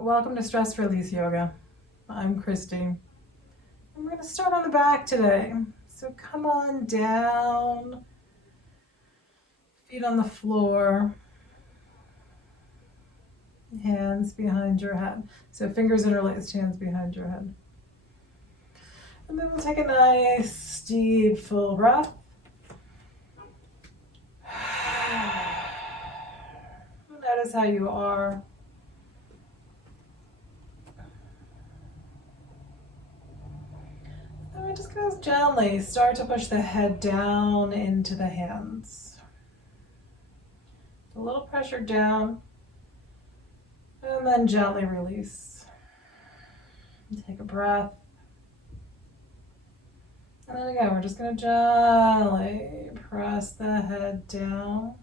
Welcome to Stress Release Yoga. I'm Christy. I'm going to start on the back today. So come on down, feet on the floor, hands behind your head. So fingers interlaced, hands behind your head. And then we'll take a nice, deep, full breath. Notice how you are. And we're just going to gently start to push the head down into the hands. A little pressure down, and then gently release. Take a breath. And then again, we're just going to gently press the head down.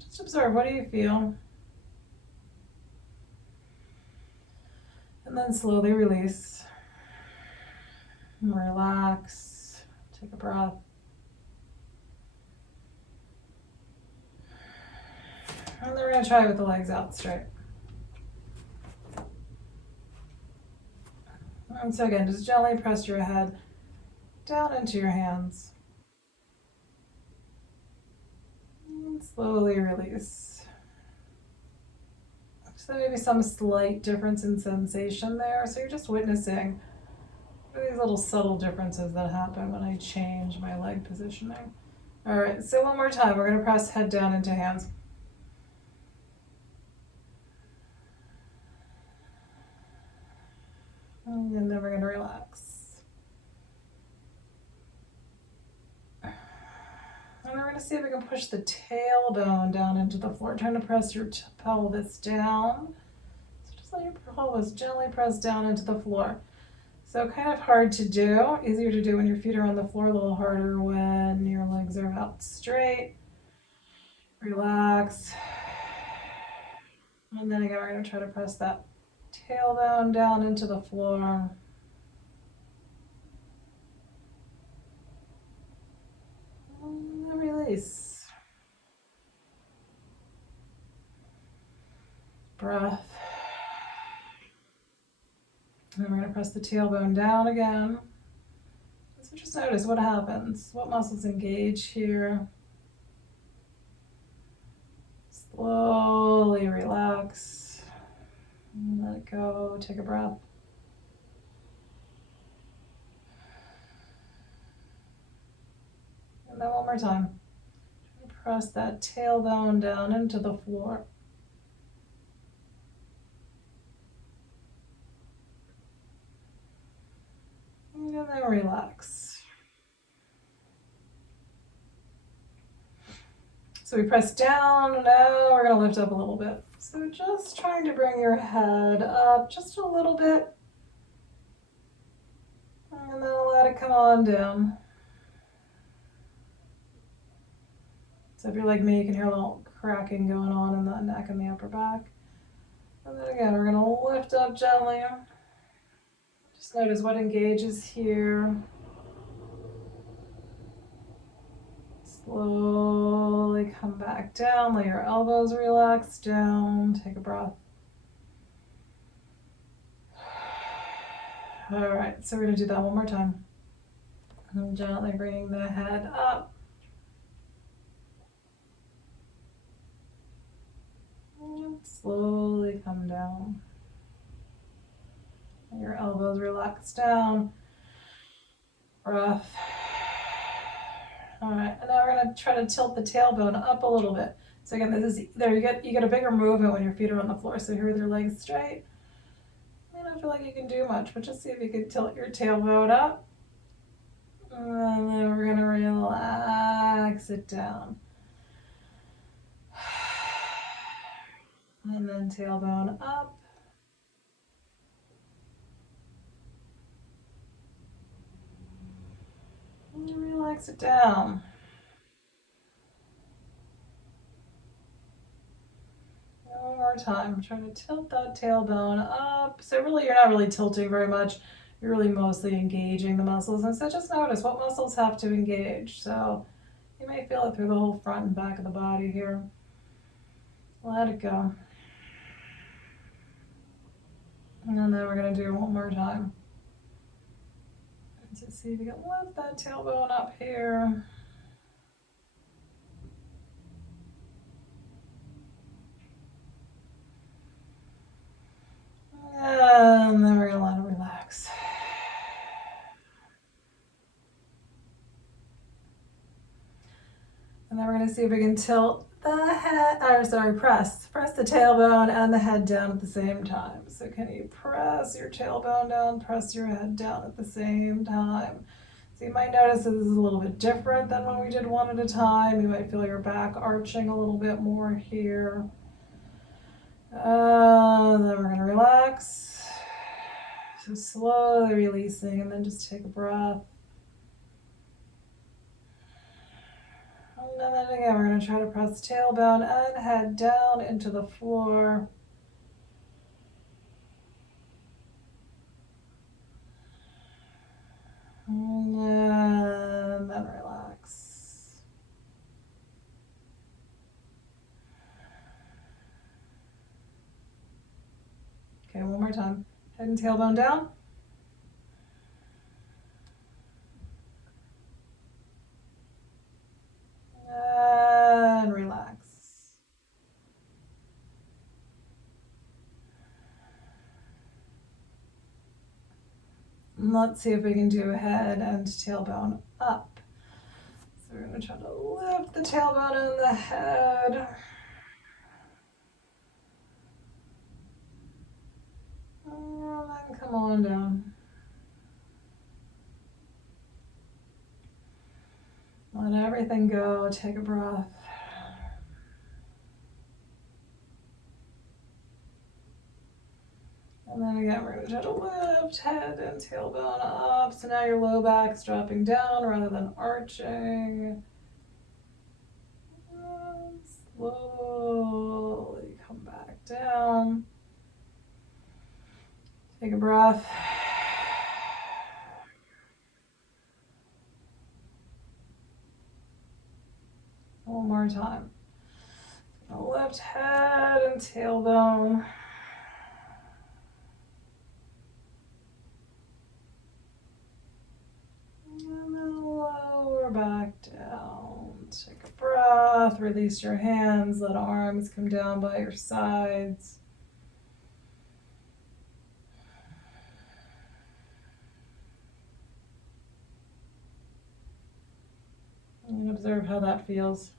Just observe, what do you feel? And then slowly release. Relax. Take a breath. And then we're going to try it with the legs out straight. And so again, just gently press your head down into your hands. And slowly release. So maybe some slight difference in sensation there. So you're just witnessing these little subtle differences that happen when I change my leg positioning. All right, so one more time. We're going to press head down into hands. And then we're going to relax. And we're going to see if we can push the tailbone down into the floor. Trying to press your pelvis down. So just let your pelvis gently press down into the floor. So kind of hard to do. Easier to do when your feet are on the floor, a little harder when your legs are out straight. Relax. And then again, we're going to try to press that tailbone down into the floor. And release. Breath. And then we're going to press the tailbone down again. So just notice what happens. What muscles engage here. Slowly relax. Let it go. Take a breath. And then one more time. Press that tailbone down into the floor. And then relax. So we press down. Now we're going to lift up a little bit. So just trying to bring your head up just a little bit. And then let it come on down. So if you're like me, you can hear a little cracking going on in the neck and the upper back. And then again, we're going to lift up gently. Just notice what engages here. Slowly come back down. Let your elbows relax down. Take a breath. All right, so we're going to do that one more time. And gently bringing the head up. And slowly come down. Your elbows relax down. Breath. All right, and now we're going to try to tilt the tailbone up a little bit. So again, this is there. You get a bigger movement when your feet are on the floor. So here with your legs straight. You don't feel like you can do much, but just see if you can tilt your tailbone up. And then we're going to relax it down. And then tailbone up. And relax it down. One more time. I'm trying to tilt that tailbone up. So really, you're not really tilting very much. You're really mostly engaging the muscles. And so just notice what muscles have to engage. So you may feel it through the whole front and back of the body here. Let it go. And then we're going to do it one more time. Let's just see if we can lift that tailbone up here. And then we're going to let it relax. And then we're going to see if we can tilt the head, press the tailbone and the head down at the same time. So can you press your tailbone down, press your head down at the same time? So you might notice that this is a little bit different than when we did one at a time. You might feel your back arching a little bit more here. Then we're going to relax. So slowly releasing, and then just take a breath. And then again, we're going to try to press tailbone and head down into the floor. And then relax. Okay, one more time. Head and tailbone down. And relax. And let's see if we can do head and tailbone up. So we're going to try to lift the tailbone and the head. And then come on down. Let everything go. Take a breath. And then again, we're going to try to lift head and tailbone up. So now your low back's dropping down rather than arching. And slowly come back down. Take a breath. One more time. Lift head and tailbone. And then lower back down. Take a breath. Release your hands. Let arms come down by your sides. And observe how that feels.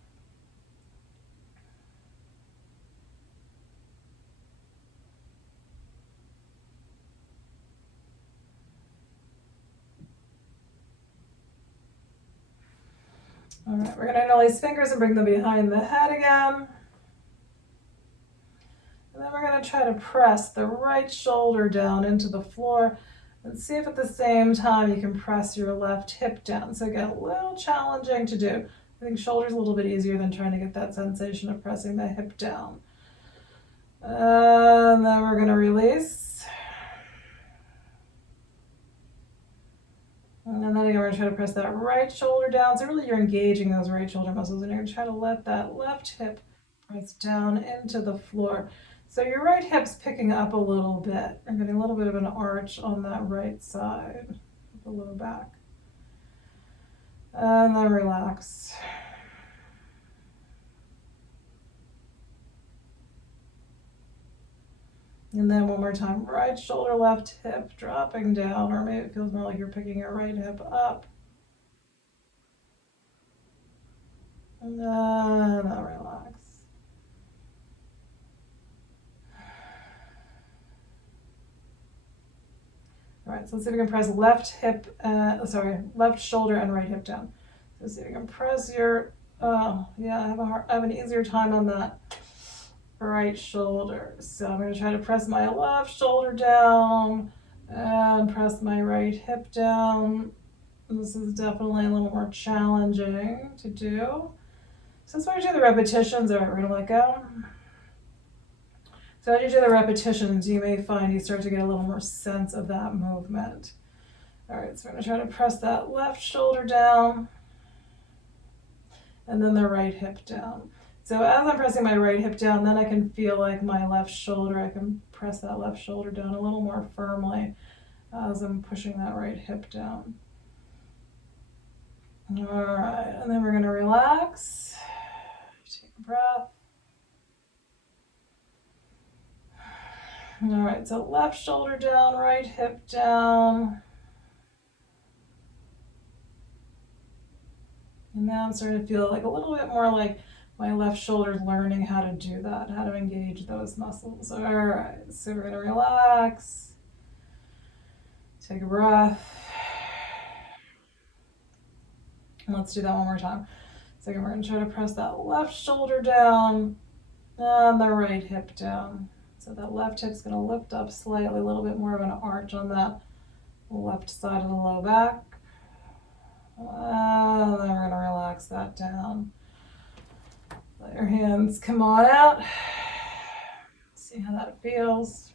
All right, we're going to interlace fingers and bring them behind the head again. And then we're going to try to press the right shoulder down into the floor and see if at the same time you can press your left hip down. So again, a little challenging to do. I think shoulder's a little bit easier than trying to get that sensation of pressing the hip down. And then we're going to release. And then again, we're going to try to press that right shoulder down. So really you're engaging those right shoulder muscles, and you're going to try to let that left hip press down into the floor. So your right hip's picking up a little bit. You're getting a little bit of an arch on that right side, the low back. And then relax. And then one more time, right shoulder, left hip dropping down, or maybe it feels more like you're picking your right hip up. And then relax. All right, so let's see if we can press left shoulder and right hip down. So see if you can press your, I have an easier time on that right shoulder. So I'm going to try to press my left shoulder down and press my right hip down. This is definitely a little more challenging to do. So that's why we do the repetitions. All right, we're going to let go. So as you do the repetitions, you may find you start to get a little more sense of that movement. All right, so we're going to try to press that left shoulder down and then the right hip down. So as I'm pressing my right hip down, then I can feel like my left shoulder, I can press that left shoulder down a little more firmly as I'm pushing that right hip down. All right, and then we're going to relax. Take a breath. All right, so left shoulder down, right hip down. And now I'm starting to feel like a little bit more like my left shoulder's learning how to do that, how to engage those muscles. All right, so we're going to relax. Take a breath. And let's do that one more time. So again, we're going to try to press that left shoulder down and the right hip down. So that left hip's going to lift up slightly, a little bit more of an arch on that left side of the low back. And then we're going to relax that down. Let your hands come on out. See how that feels.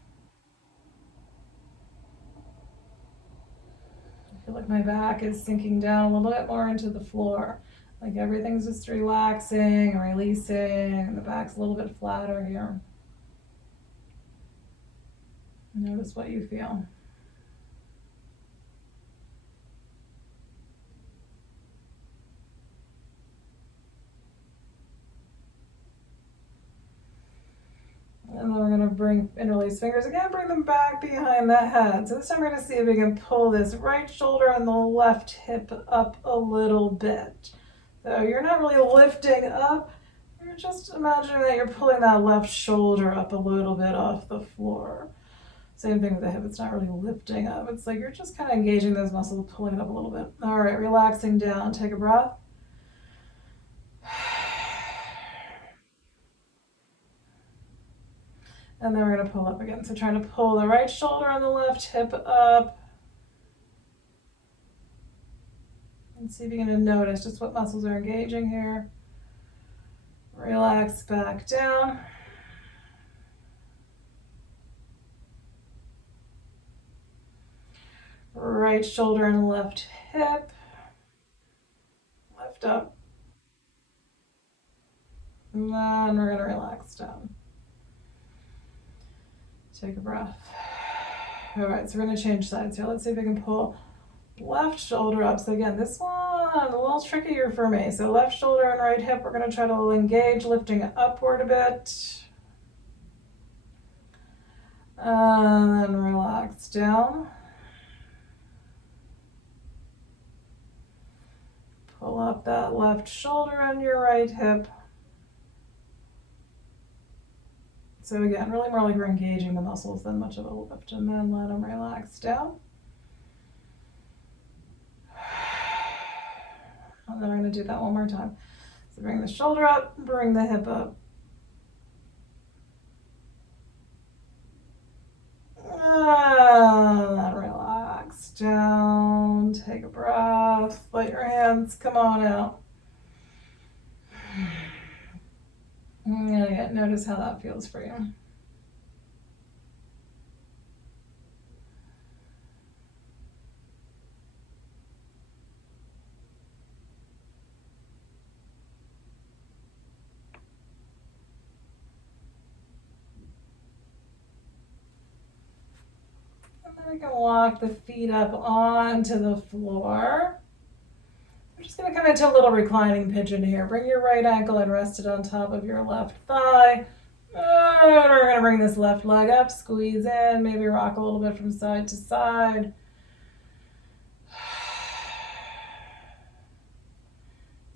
I feel like my back is sinking down a little bit more into the floor. Like everything's just relaxing and releasing, and the back's a little bit flatter here. Notice what you feel. And then we're going to bring interlace fingers again, bring them back behind the head. So this time we're going to see if we can pull this right shoulder and the left hip up a little bit. So you're not really lifting up, you're just imagining that you're pulling that left shoulder up a little bit off the floor. Same thing with the hip, it's not really lifting up. It's like you're just kind of engaging those muscles, pulling it up a little bit. All right, relaxing down, take a breath. And then we're going to pull up again. So trying to pull the right shoulder and the left hip up. And see if you can notice just what muscles are engaging here. Relax back down. Right shoulder and left hip. Lift up. And then we're going to relax down. Take a breath. All right, so we're going to change sides here. Let's see if we can pull left shoulder up. So again, this one a little trickier for me. So left shoulder and right hip, we're going to try to engage, lifting upward a bit. And then relax down. Pull up that left shoulder and your right hip. So again, really more like we're engaging the muscles than much of a lift, and then let them relax down. And then we're going to do that one more time. So bring the shoulder up, bring the hip up. And then relax down, take a breath, let your hands come on out. And again, notice how that feels for you. And then we can walk the feet up onto the floor. We're just going to come into a little reclining pigeon here. Bring your right ankle and rest it on top of your left thigh. And we're going to bring this left leg up, squeeze in, maybe rock a little bit from side to side.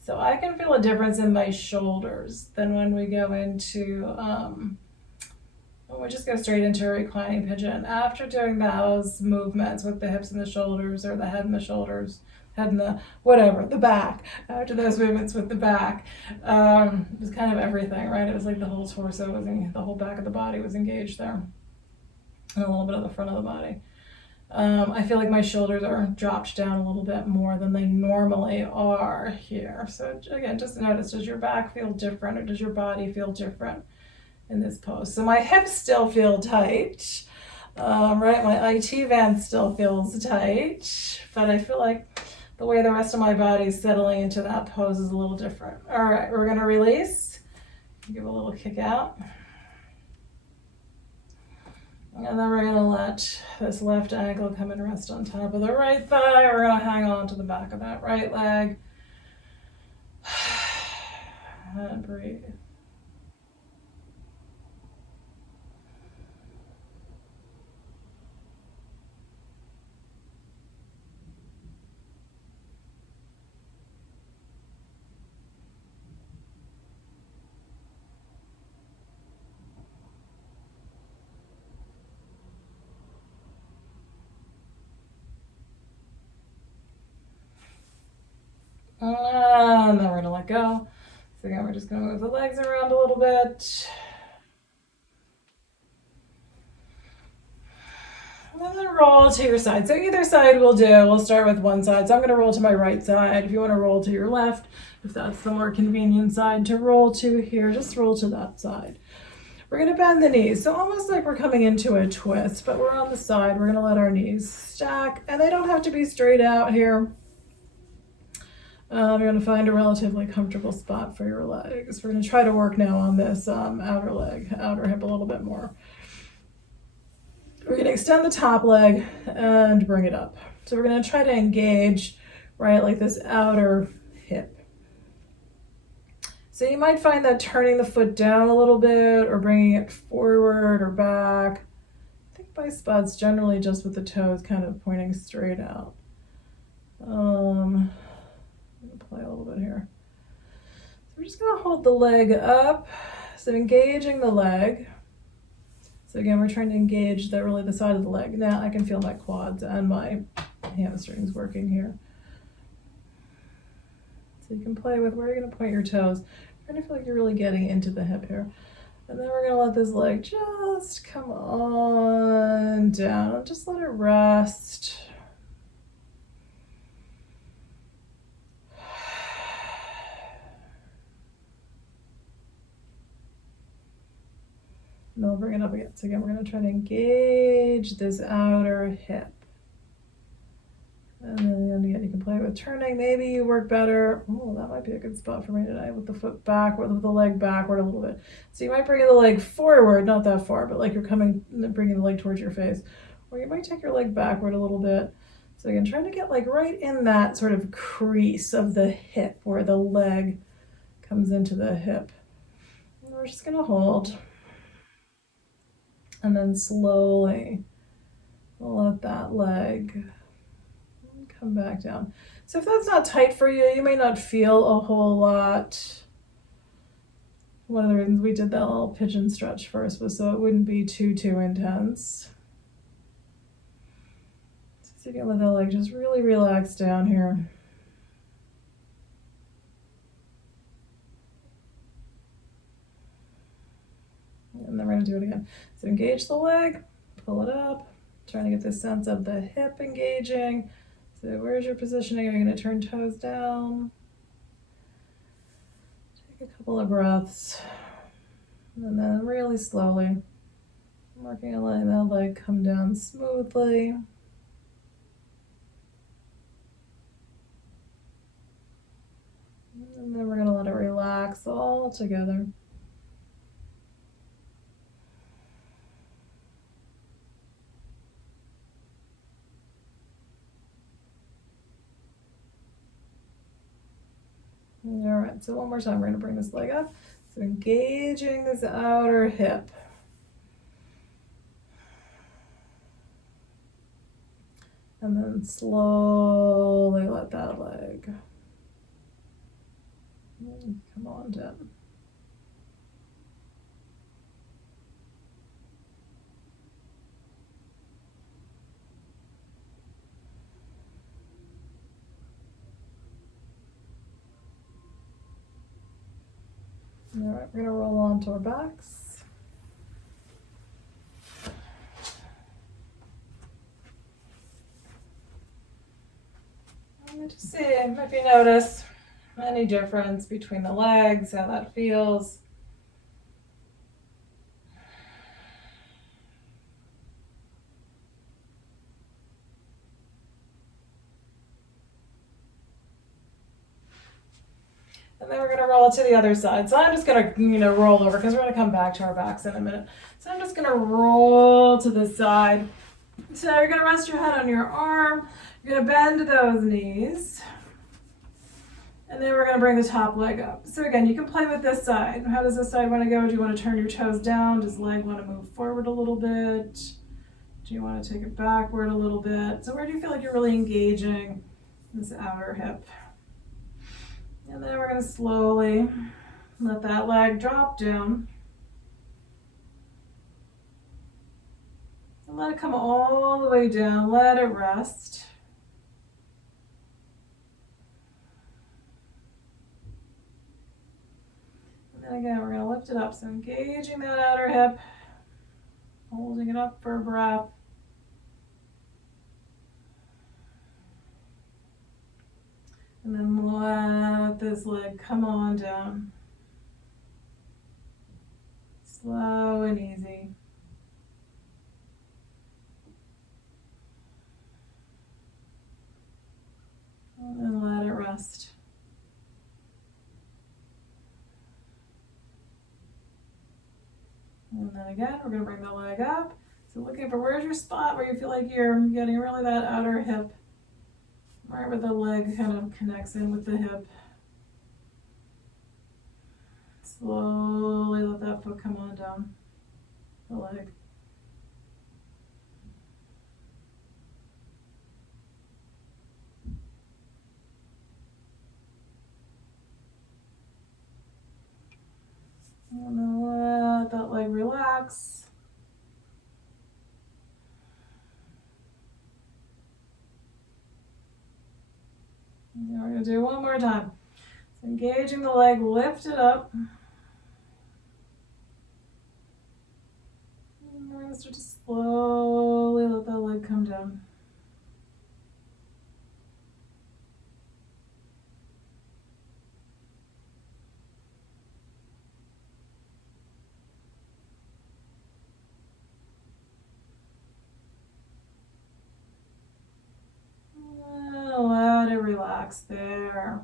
So I can feel a difference in my shoulders than when we go into, when we just go straight into a reclining pigeon. After doing those movements with the hips and the shoulders, or the head and the shoulders, head and the whatever, the back, after those movements with the back, it was kind of everything, right? It was like the whole torso was the whole back of the body was engaged there, and a little bit of the front of the body. I feel like my shoulders are dropped down a little bit more than they normally are here. So again, just notice, does your back feel different, or does your body feel different in this pose? So my hips still feel tight, right? My IT band still feels tight, but I feel like the way the rest of my body is settling into that pose is a little different. All right, we're going to release. Give a little kick out. And then we're gonna let this left ankle come and rest on top of the right thigh. We're gonna hang on to the back of that right leg. And breathe. And then we're gonna let go. So again, we're just gonna move the legs around a little bit. And then roll to your side. So either side will do. We'll start with one side. So I'm gonna roll to my right side. If you wanna roll to your left, if that's the more convenient side to roll to here, just roll to that side. We're gonna bend the knees. So almost like we're coming into a twist, but we're on the side. We're gonna let our knees stack, and they don't have to be straight out here. You're going to find a relatively comfortable spot for your legs. We're going to try to work now on this outer leg, outer hip a little bit more. We're going to extend the top leg and bring it up. So we're going to try to engage, right, like this outer hip. So you might find that turning the foot down a little bit or bringing it forward or back. I think by spots generally just with the toes kind of pointing straight out. Play a little bit here. So we're just going to hold the leg up. So engaging the leg. So again, we're trying to engage the side of the leg. Now I can feel my quads and my hamstrings working here. So you can play with where you're going to point your toes. You're going to feel like you're really getting into the hip here. And then we're going to let this leg just come on down. Just let it rest. And then we'll bring it up again. So again, we're going to try to engage this outer hip. And then again, you can play with turning. Maybe you work better. Oh, that might be a good spot for me today with the foot backward, with the leg backward a little bit. So you might bring the leg forward, not that far, but like you're bringing the leg towards your face. Or you might take your leg backward a little bit. So again, trying to get like right in that sort of crease of the hip where the leg comes into the hip. And we're just going to hold. And then slowly let that leg come back down. So if that's not tight for you, you may not feel a whole lot. One of the reasons we did that little pigeon stretch first was so it wouldn't be too intense. So you can let that leg just really relax down here. And then we're going to do it again. So engage the leg, pull it up, trying to get this sense of the hip engaging. So where's your positioning? Are you going to turn toes down? Take a couple of breaths. And then really slowly, working on letting that leg come down smoothly. And then we're going to let it relax all together. All right, so one more time, we're going to bring this leg up. So engaging this outer hip. And then slowly let that leg come on down. All right, we're going to roll onto our backs. And just see if you notice any difference between the legs, how that feels. And And then we're going to roll it to the other side. So I'm just going to, roll over because we're going to come back to our backs in a minute. So I'm just going to roll to the side. So you're going to rest your head on your arm. You're going to bend those knees. And then we're going to bring the top leg up. So again, you can play with this side. How does this side want to go? Do you want to turn your toes down? Does leg want to move forward a little bit? Do you want to take it backward a little bit? So where do you feel like you're really engaging this outer hip? And then we're going to slowly let that leg drop down. And let it come all the way down. Let it rest. And again, we're going to lift it up. So engaging that outer hip, holding it up for a breath. And then let this leg come on down. Slow and easy. And then let it rest. And then again, we're going to bring the leg up. So looking for where's your spot where you feel like you're getting really that outer hip, wherever the leg kind of connects in with the hip. Slowly let that foot come on down the leg. And then let that leg relax. And then we're going to do it one more time. So engaging the leg, lift it up. And we're going to start to slowly let that leg come down. Let it relax there.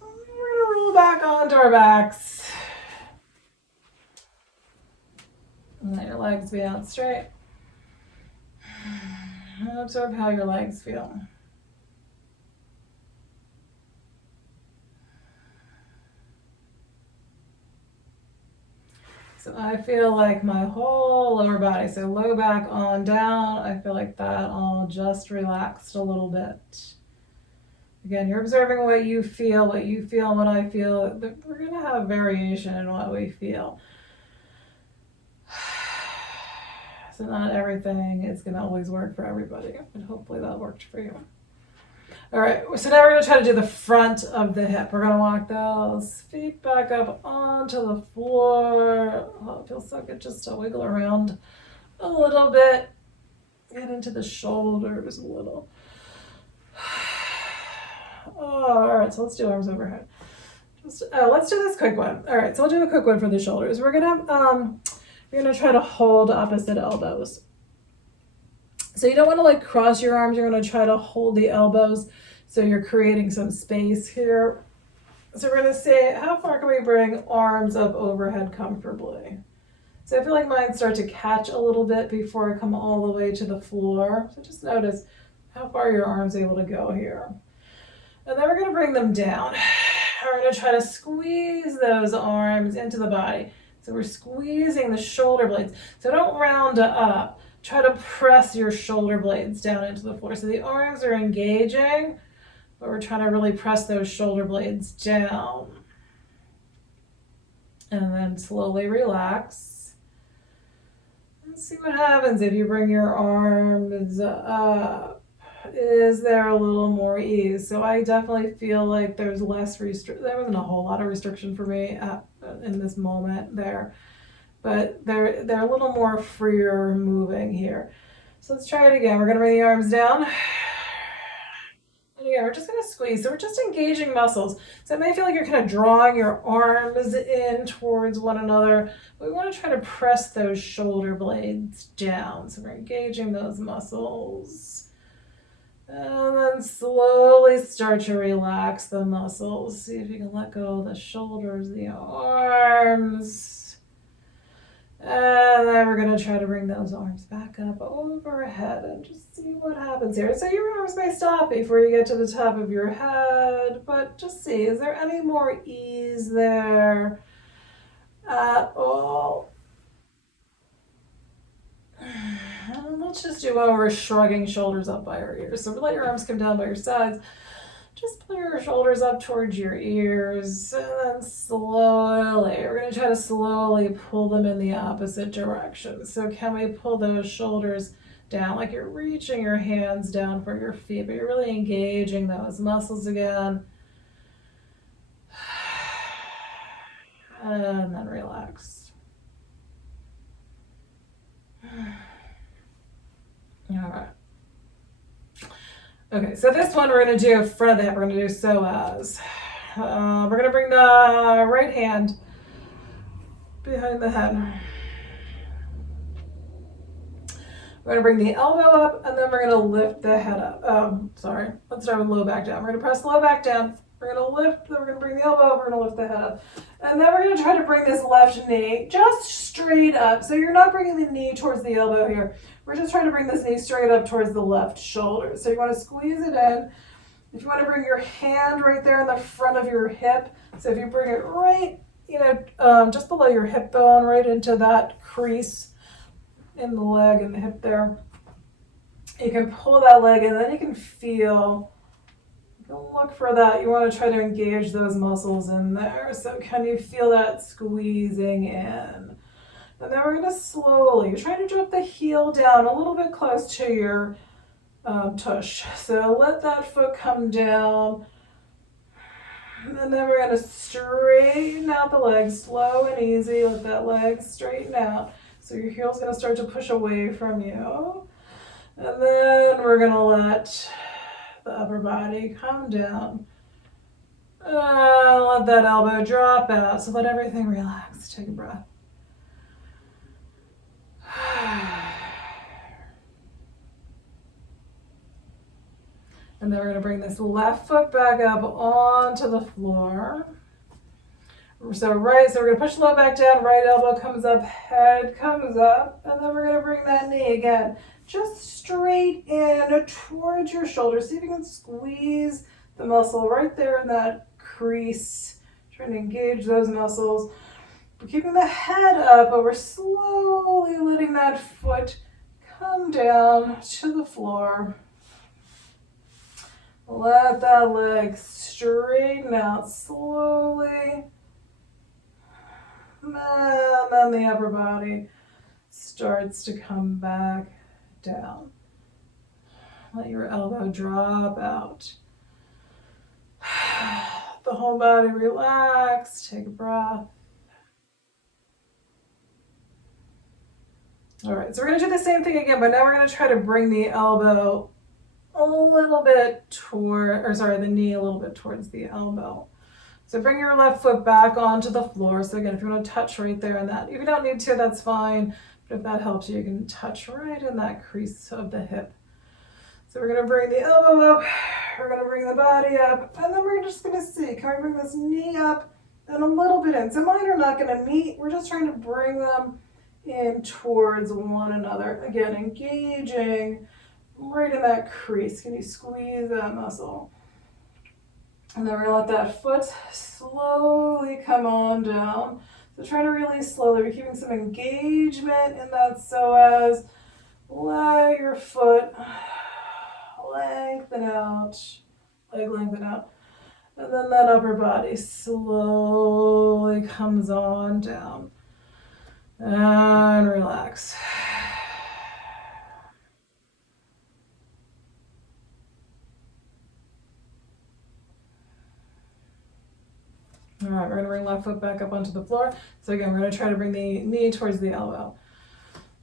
We're going to roll back onto our backs. And let your legs be out straight. And observe how your legs feel. So I feel like my whole lower body, so low back on down, I feel like that all just relaxed a little bit. Again, you're observing what you feel, what I feel. We're going to have variation in what we feel. So not everything is going to always work for everybody, but hopefully that worked for you. All right, so now we're going to try to do the front of the hip. We're going to walk those feet back up onto the floor. Oh, it feels so good just to wiggle around a little bit. Get into the shoulders a little. Oh, all right, so let's do arms overhead. Let's do this quick one. All right, so we'll do a quick one for the shoulders. We're gonna try to hold opposite elbows. So you don't want to like cross your arms. You're going to try to hold the elbows so you're creating some space here. So we're going to say, how far can we bring arms up overhead comfortably? So I feel like mine start to catch a little bit before I come all the way to the floor. So just notice how far your arm's able to go here. And then we're going to bring them down. We're going to try to squeeze those arms into the body. So we're squeezing the shoulder blades. So don't round up. Try to press your shoulder blades down into the floor. So the arms are engaging, but we're trying to really press those shoulder blades down. And then slowly relax. And see what happens if you bring your arms up. Is there a little more ease? So I definitely feel like there's less there wasn't a whole lot of restriction for me in this moment there. But they're a little more freer moving here. So let's try it again. We're going to bring the arms down. And again, we're just going to squeeze. So we're just engaging muscles. So it may feel like you're kind of drawing your arms in towards one another. We want to try to press those shoulder blades down. So we're engaging those muscles. And then slowly start to relax the muscles. See if you can let go of the shoulders, the arms. And then we're going to try to bring those arms back up overhead and just see what happens here. So your arms may stop before you get to the top of your head, but just see, is there any more ease there at all? And let's just do while we're shrugging shoulders up by our ears. So let your arms come down by your sides. Just pull your shoulders up towards your ears, and then slowly, we're going to try to slowly pull them in the opposite direction. So can we pull those shoulders down like you're reaching your hands down for your feet, but you're really engaging those muscles again. And then relax. All right. Okay, so this one we're going to do front of the hip. We're going to do so as. We're going to bring the right hand behind the head. We're going to bring the elbow up, and then we're going to lift the head up. Sorry, let's start with low back down. We're going to press low back down. We're going to lift, then we're going to bring the elbow up, we're going to lift the head up. And then we're going to try to bring this left knee just straight up. So you're not bringing the knee towards the elbow here. We're just trying to bring this knee straight up towards the left shoulder. So you want to squeeze it in. If you want to bring your hand right there in the front of your hip, so if you bring it right, just below your hip bone, right into that crease in the leg and the hip there, you can pull that leg in, and then you can feel. Look for that. You want to try to engage those muscles in there. So can you feel that squeezing in? And then we're going to slowly, you're trying to drop the heel down a little bit close to your tush. So let that foot come down. And then we're going to straighten out the leg, slow and easy. Let that leg straighten out. So your heel's going to start to push away from you. And then we're going to let the upper body come down. Let that elbow drop out. So let everything relax. Take a breath. And then we're going to bring this left foot back up onto the floor. So we're going to push low back down, right elbow comes up, head comes up, and then we're going to bring that knee again just straight in towards your shoulder. See if you can squeeze the muscle right there in that crease. Trying to engage those muscles. We're keeping the head up, but we're slowly letting that foot come down to the floor. Let that leg straighten out slowly. And then the upper body starts to come back down. Let your elbow drop out. The whole body relax. Take a breath. All right, so we're going to do the same thing again, but now we're going to try to bring the elbow a little bit the knee a little bit towards the elbow. So bring your left foot back onto the floor. So again, if you want to touch right there in that, if you don't need to, that's fine. But if that helps you, you can touch right in that crease of the hip. So we're going to bring the elbow up, we're going to bring the body up, and then we're just going to see, can we bring this knee up and a little bit in? So mine are not going to meet. We're just trying to bring them in towards one another. Again, engaging right in that crease. Can you squeeze that muscle? And then we're going to let that foot slowly come on down. So try to release slowly. We're keeping some engagement in that psoas. Let your foot lengthen out, leg lengthen out. And then that upper body slowly comes on down. And relax. All right, we're going to bring left foot back up onto the floor. So again, we're going to try to bring the knee towards the elbow.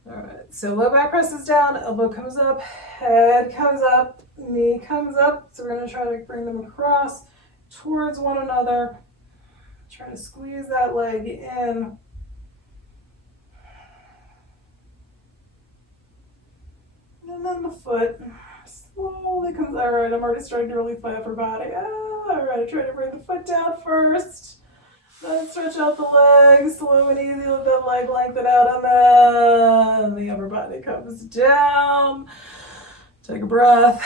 All right, so low back presses down, elbow comes up, head comes up, knee comes up. So we're gonna try to bring them across towards one another. Try to squeeze that leg in. And then the foot slowly comes, all right, I'm already starting to relieve my upper body. All right, try to bring the foot down first. Then stretch out the legs, slow and easy, let that leg lengthen out, and then the upper body comes down. Take a breath.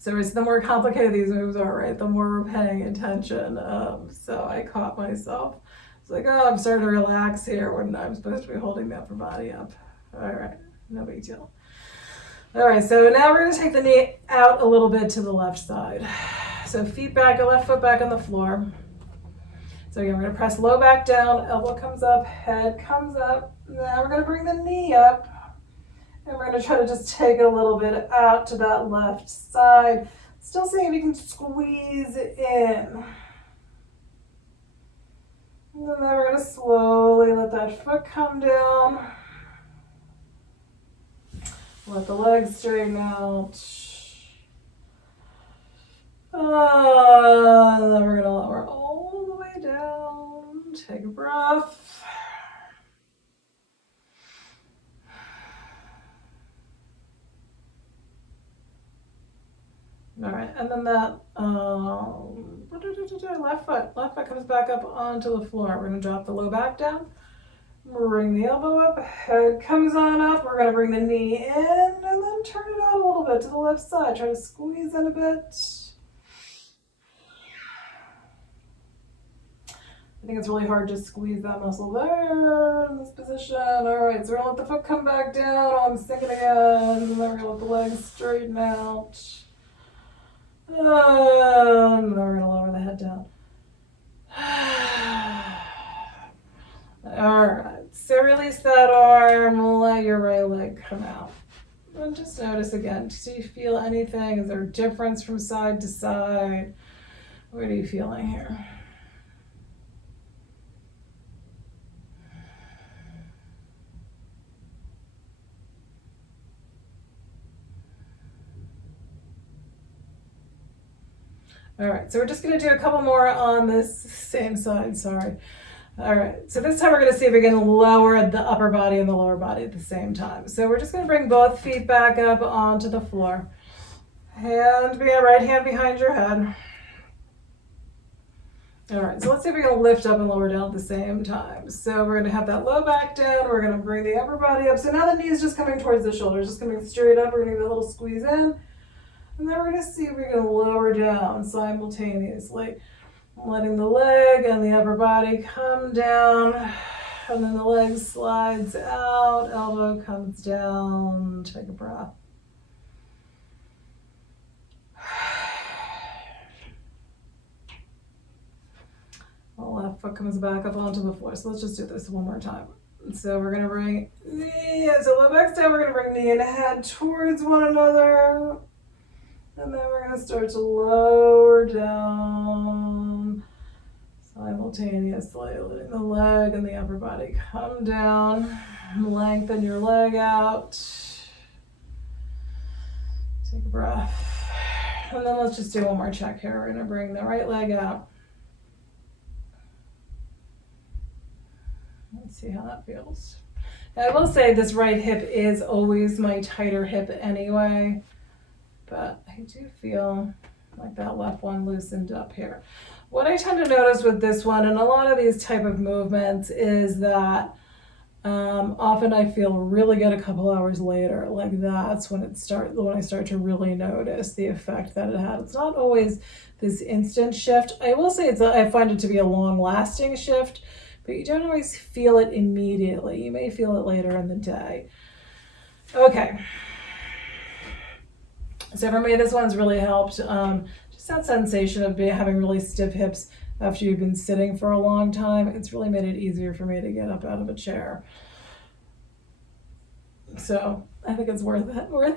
So it's the more complicated these moves are, right, the more we're paying attention. So I caught myself. It's like, oh, I'm starting to relax here when I'm supposed to be holding the upper body up. All right, no big deal. All right, so now we're going to take the knee out a little bit to the left side. So feet back, left foot back on the floor. So again, we're going to press low back down, elbow comes up, head comes up. Now we're going to bring the knee up. And we're going to try to just take it a little bit out to that left side. Still seeing if you can squeeze it in. And then we're going to slowly let that foot come down. Let the legs straighten out. And then we're going to lower all the way down. Take a breath. All right, and then that left foot comes back up onto the floor. We're gonna drop the low back down, bring the elbow up, head comes on up. We're gonna bring the knee in and then turn it out a little bit to the left side. Try to squeeze in a bit. I think it's really hard to squeeze that muscle there in this position. All right, so we're gonna let the foot come back down. I'm sinking again. And then we're gonna let the legs straighten out. And then we're going to lower the head down. All right, so release that arm, let your right leg come out. And just notice again, do you feel anything? Is there a difference from side to side? What are you feeling here? All right, so we're just gonna do a couple more on this same side, sorry. All right, so this time we're gonna see if we can lower the upper body and the lower body at the same time. So we're just gonna bring both feet back up onto the floor. Right hand behind your head. All right, so let's see if we can lift up and lower down at the same time. So we're gonna have that low back down, we're gonna bring the upper body up. So now the knee is just coming towards the shoulders, just coming straight up. We're gonna give it a little squeeze in. And then we're going to see if we can lower down simultaneously. Letting the leg and the upper body come down. And then the leg slides out, elbow comes down. Take a breath. The left foot comes back up onto the floor. So let's just do this one more time. So we're going to bring knee, so low back down, we're going to bring knee and head towards one another. And then we're going to start to lower down simultaneously, letting the leg and the upper body come down. Lengthen your leg out. Take a breath. And then let's just do one more check here. We're going to bring the right leg out. Let's see how that feels. I will say this right hip is always my tighter hip anyway. But I do feel like that left one loosened up here. What I tend to notice with this one and a lot of these type of movements is that often I feel really good a couple hours later. Like that's when I start to really notice the effect that it had. It's not always this instant shift. I will say I find it to be a long-lasting shift, but you don't always feel it immediately. You may feel it later in the day. Okay. So for me, this one's really helped. Just that sensation of having really stiff hips after you've been sitting for a long time. It's really made it easier for me to get up out of a chair. So I think it's worth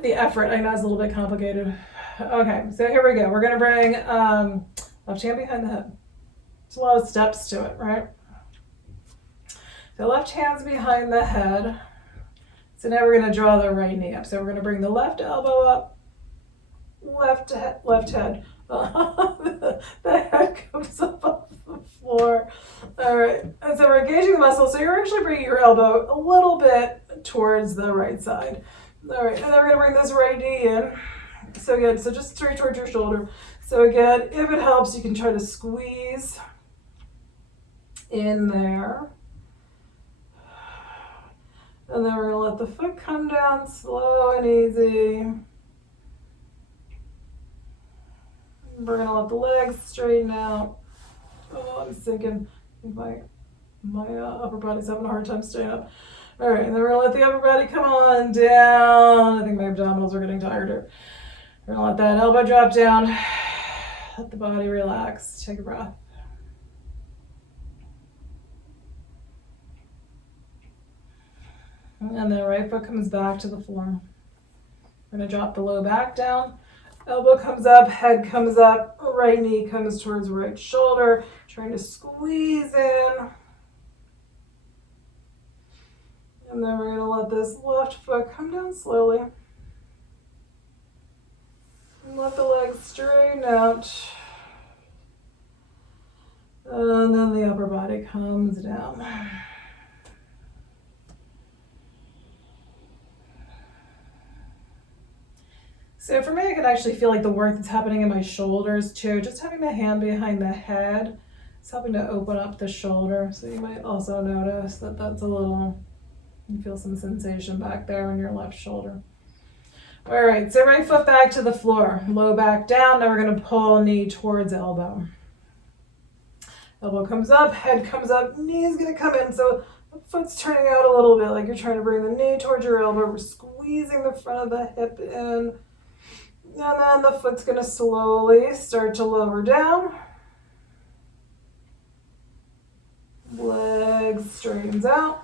the effort. I know it's a little bit complicated. Okay, so here we go. We're gonna bring left hand behind the head. There's a lot of steps to it, right? The left hand's behind the head. So now we're going to draw the right knee up. So we're going to bring the left elbow up, left head. The head comes up off the floor. All right. And so we're engaging the muscle. So you're actually bringing your elbow a little bit towards the right side. All right. And then we're going to bring this right knee in. So again, so just straight towards your shoulder. So again, if it helps, you can try to squeeze in there. And then we're going to let the foot come down slow and easy. We're going to let the legs straighten out. Oh, I'm thinking my upper body's having a hard time staying up. All right, and then we're going to let the upper body come on down. I think my abdominals are getting tired. We're going to let that elbow drop down. Let the body relax. Take a breath. And the right foot comes back to the floor. We're going to drop the low back down. Elbow comes up, head comes up, right knee comes towards right shoulder. Trying to squeeze in. And then we're going to let this left foot come down slowly. And let the legs straighten out. And then the upper body comes down. So for me, I can actually feel like the work that's happening in my shoulders too. Just having the hand behind the head is helping to open up the shoulder. So you might also notice that that's a little, you feel some sensation back there in your left shoulder. All right, so right foot back to the floor, low back down. Now we're gonna pull knee towards elbow. Elbow comes up, head comes up, knee is gonna come in. So the foot's turning out a little bit, like you're trying to bring the knee towards your elbow. We're squeezing the front of the hip in. And then the foot's going to slowly start to lower down. Legs straightens out.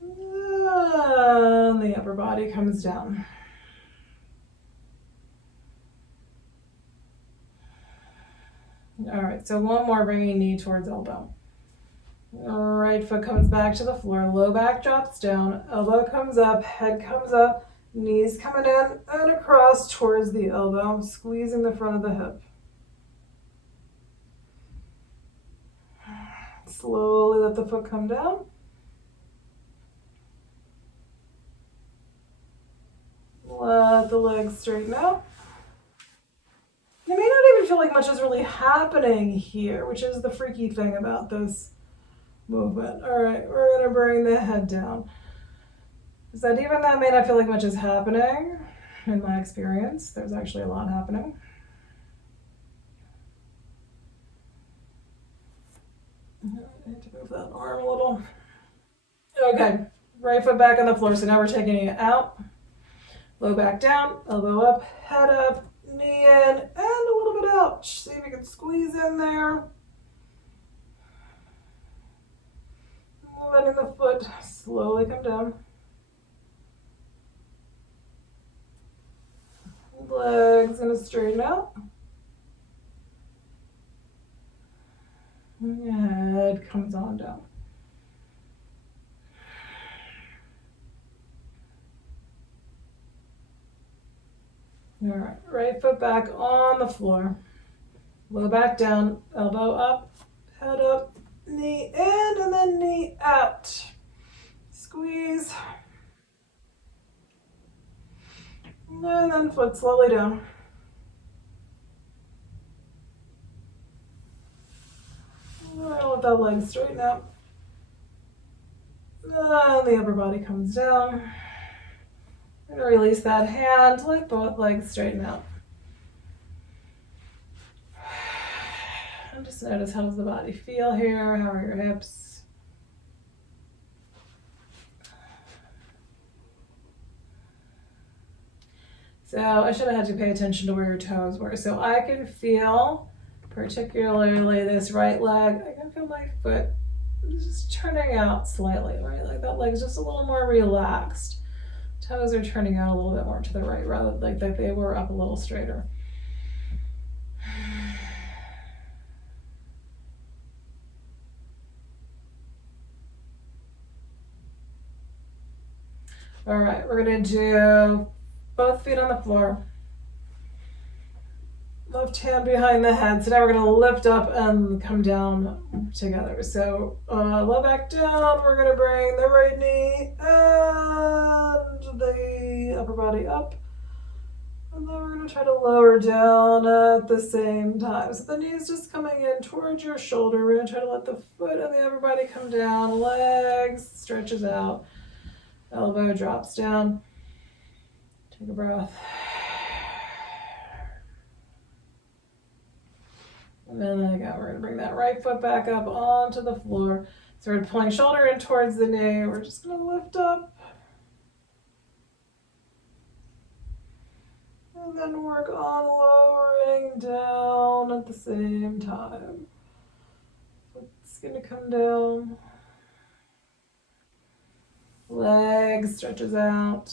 And the upper body comes down. All right, so one more, bringing knee towards elbow. Right foot comes back to the floor, low back drops down, elbow comes up, head comes up. Knees coming in and across towards the elbow, squeezing the front of the hip. Slowly let the foot come down. Let the legs straighten out. You may not even feel like much is really happening here, which is the freaky thing about this movement. All right, we're going to bring the head down. So even that may not feel like much is happening, in my experience. There's actually a lot happening. I need to move that arm a little. Okay, right foot back on the floor. So now we're taking it out. Low back down, elbow up, head up, knee in, and a little bit out. See if you can squeeze in there. Letting the foot slowly come down. Legs gonna straighten out. Head comes on down. All right, right foot back on the floor. Low back down, elbow up, head up, knee in, and then knee out. Squeeze. And then foot slowly down. Let that leg straighten out. And the upper body comes down. And release that hand, let both legs straighten out. And just notice, how does the body feel here? How are your hips? So I should have had to pay attention to where your toes were. So I can feel, particularly this right leg, I can feel my foot just turning out slightly, right? Like that leg's just a little more relaxed. Toes are turning out a little bit more to the right, rather like they were up a little straighter. All right, we're gonna do both feet on the floor. Left hand behind the head. So now we're gonna lift up and come down together. So low back down. We're gonna bring the right knee and the upper body up. And then we're gonna try to lower down at the same time. So the knee's just coming in towards your shoulder. We're gonna try to let the foot and the upper body come down. Legs stretches out. Elbow drops down. Take a breath. And then again, we're going to bring that right foot back up onto the floor. So we're pulling shoulder in towards the knee. We're just going to lift up. And then work on lowering down at the same time. Foot's going to come down. Leg stretches out.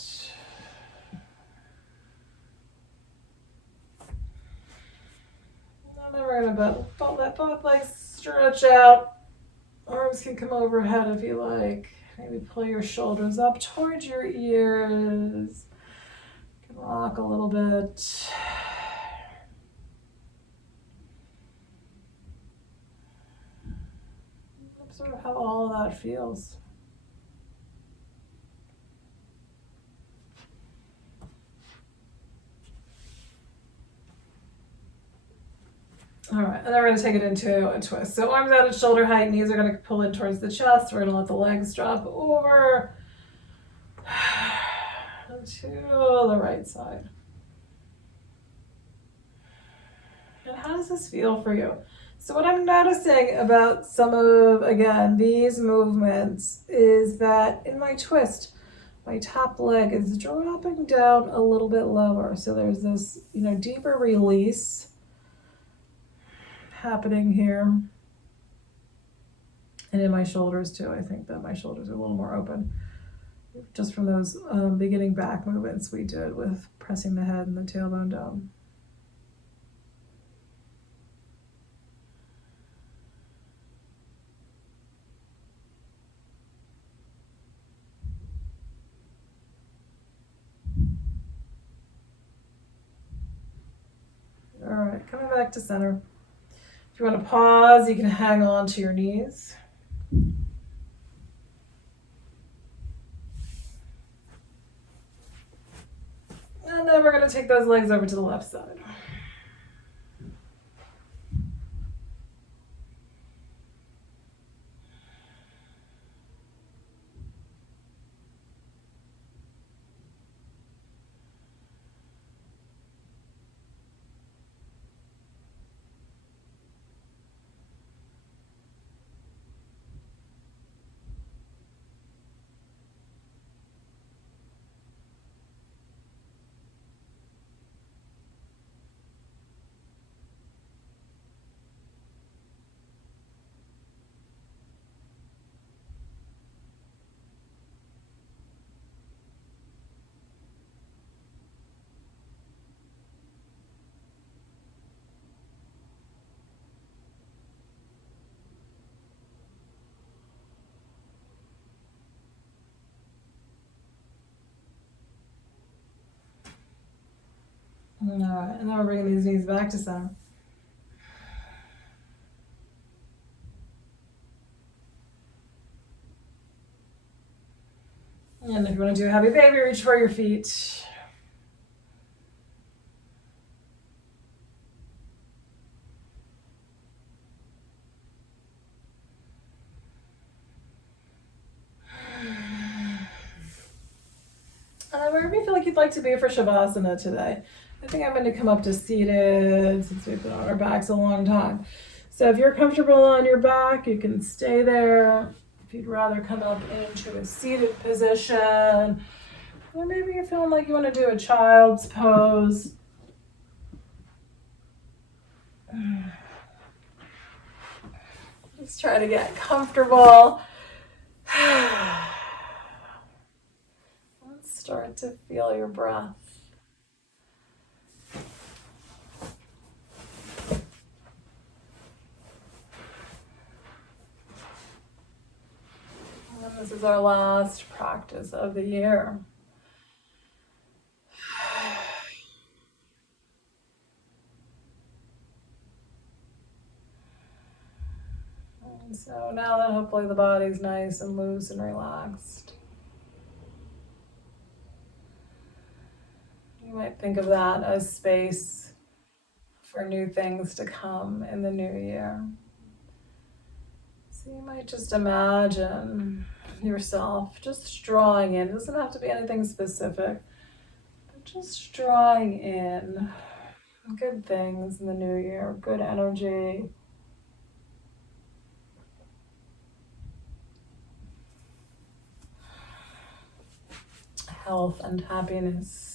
And then we're going to let both legs stretch out. Arms can come overhead if you like. Maybe pull your shoulders up towards your ears. You can rock a little bit. Observe how all of that feels. All right, and then we're going to take it into a twist. So arms out at shoulder height, knees are going to pull in towards the chest. We're going to let the legs drop over to the right side. And how does this feel for you? So what I'm noticing about some of, again, these movements is that in my twist, my top leg is dropping down a little bit lower. So there's this, deeper release happening here. And in my shoulders too. I think that my shoulders are a little more open just from those beginning back movements we did with pressing the head and the tailbone down. All right, coming back to center. If you want to pause, you can hang on to your knees. And then we're going to take those legs over to the left side. All right, and then we're bringing these knees back to center. And if you want to do a happy baby, reach for your feet. Wherever you feel like you'd like to be for Shavasana today. I think I'm going to come up to seated since we've been on our backs a long time. So if you're comfortable on your back, you can stay there. If you'd rather come up into a seated position, or maybe you're feeling like you want to do a child's pose. Just try to get comfortable. Let's start to feel your breath. And this is our last practice of the year. And so now that hopefully the body's nice and loose and relaxed, you might think of that as space for new things to come in the new year. So you might just imagine yourself just drawing in. It doesn't have to be anything specific, but just drawing in good things in the new year, good energy. Health and happiness.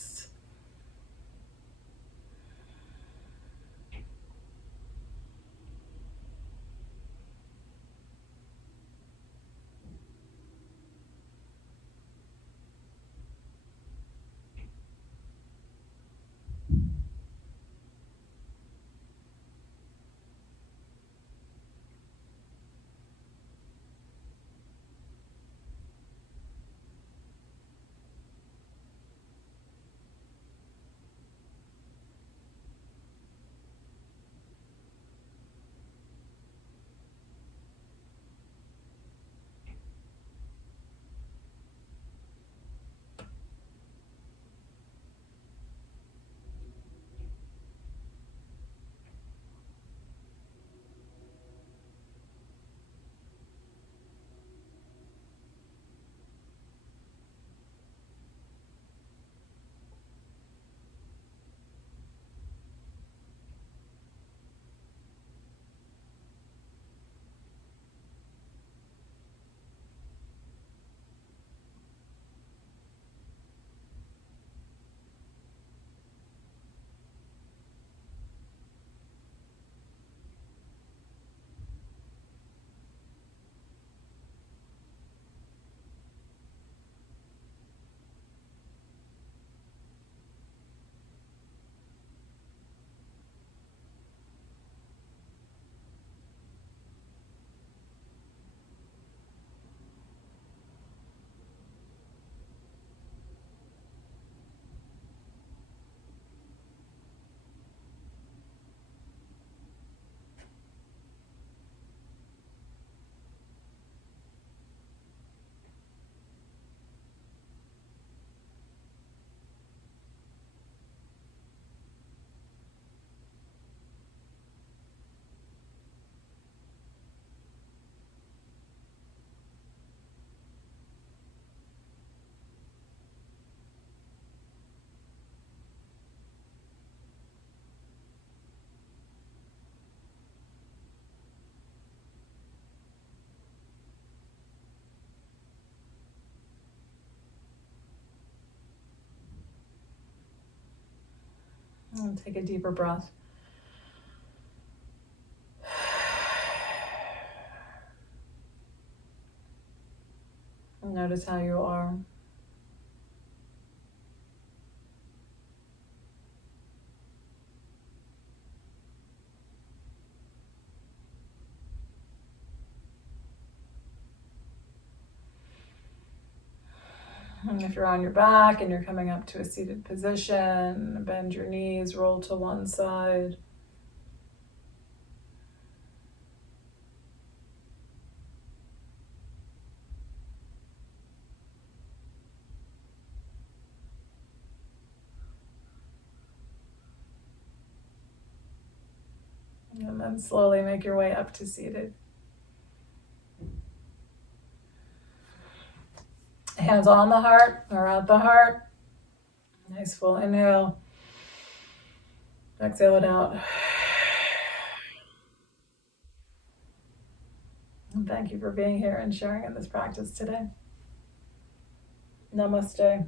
And take a deeper breath. And notice how you are. And if you're on your back and you're coming up to a seated position, bend your knees, roll to one side. And then slowly make your way up to seated. Hands on the heart or at the heart. Nice full inhale. Exhale it out. And thank you for being here and sharing in this practice today. Namaste.